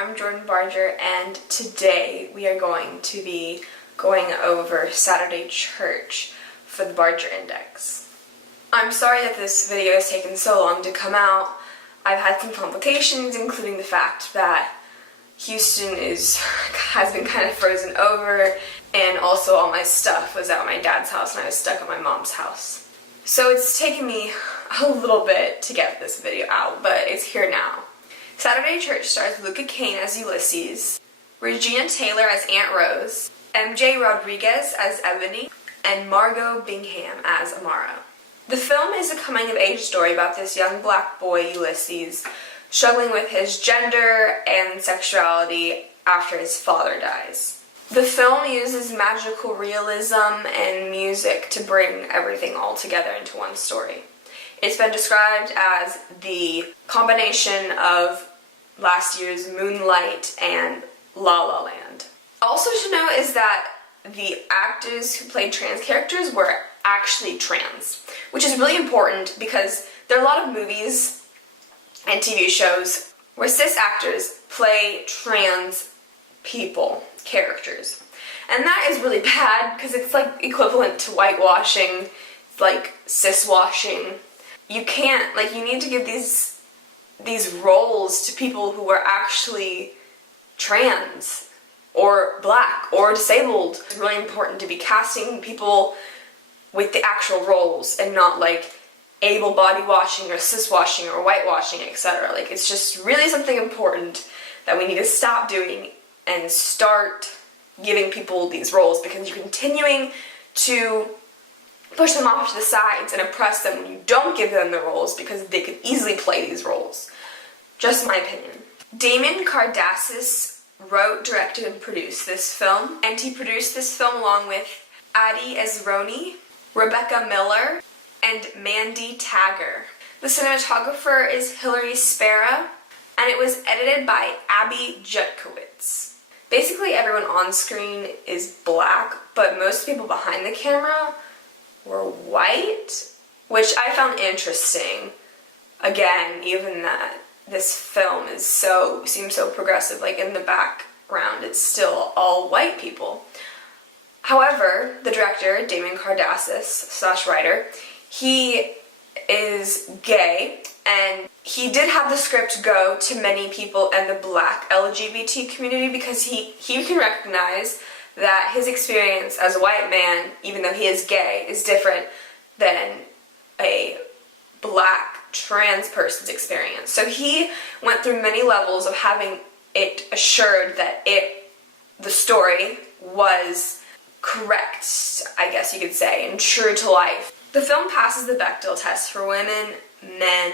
I'm Jordan Barger, and today we are going to be going over Saturday Church for the Barger Index. I'm sorry that this video has taken so long to come out. I've had some complications, including the fact that Houston has been kind of frozen over, and also all my stuff was at my dad's house and I was stuck at my mom's house. So it's taken me a little bit to get this video out, but it's here now. Saturday Church stars Luca Kane as Ulysses, Regina Taylor as Aunt Rose, MJ Rodriguez as Ebony, and Margot Bingham as Amara. The film is a coming-of-age story about this young black boy, Ulysses, struggling with his gender and sexuality after his father dies. The film uses magical realism and music to bring everything all together into one story. It's been described as the combination of last year's Moonlight and La La Land. Also to note is that the actors who played trans characters were actually trans, which is really important because there are a lot of movies and TV shows where cis actors play trans people, characters. And that is really bad because it's like equivalent to whitewashing, like cis-washing. You can't, like, you need to give these roles to people who are actually trans or black or disabled. It's really important to be casting people with the actual roles and not like able-body washing or cis-washing or whitewashing, etc. Like, it's just really something important that we need to stop doing and start giving people these roles, because you're continuing to push them off to the sides and oppress them when you don't give them the roles, because they could easily play these roles. Just my opinion. Damon Cardassis wrote, directed, and produced this film, and he produced this film along with Adi Ezroni, Rebecca Miller, and Mandy Tagger. The cinematographer is Hilary Spera, and it was edited by Abby Jutkowitz. Basically everyone on screen is black, but most people behind the camera were white, which I found interesting. Again, even that this film seems so progressive, like in the background it's still all white people. However, the director, Damon Cardassis / writer, he is gay, and he did have the script go to many people in the black LGBT community because he can recognize that his experience as a white man, even though he is gay, is different than a black trans person's experience. So he went through many levels of having it assured that the story was correct, I guess you could say, and true to life. The film passes the Bechdel test for women, men,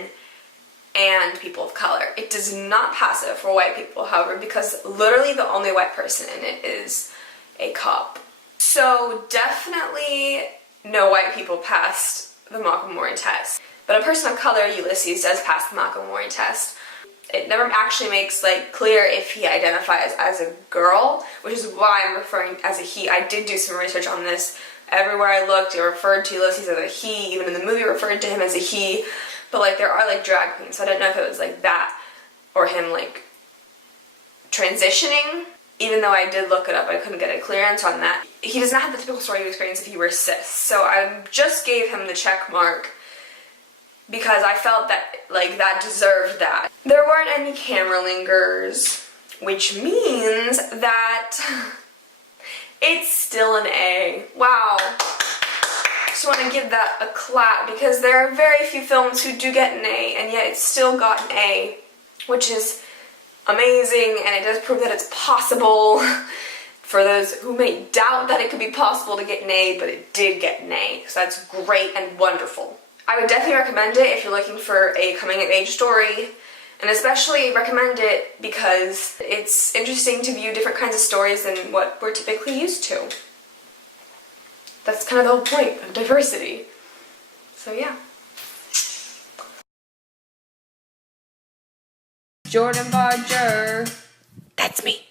and people of color. It does not pass it for white people, however, because literally the only white person in it is a cop. So definitely no white people passed the Malcolm-Morton test. But a person of color, Ulysses, does pass the Malcolm-Morton test. It never actually makes clear if he identifies as a girl, which is why I'm referring as a he. I did do some research on this. Everywhere I looked, it referred to Ulysses as a he. Even in the movie, it referred to him as a he. But there are drag queens, so I didn't know if it was that or him transitioning. Even though I did look it up, I couldn't get a clear answer on that. He does not have the typical story of experience if he were cis. So I just gave him the check mark because I felt that that deserved that. There weren't any camera lingers, which means that it's still an A. Wow. Just want to give that a clap because there are very few films who do get an A, and yet it still got an A, which is amazing, and it does prove that it's possible for those who may doubt that it could be possible to get an A, but it did get an A, so that's great and wonderful. I would definitely recommend it if you're looking for a coming-of-age story, and especially recommend it because it's interesting to view different kinds of stories than what we're typically used to. That's kind of the whole point of diversity. So yeah. Jordan Barger. That's me.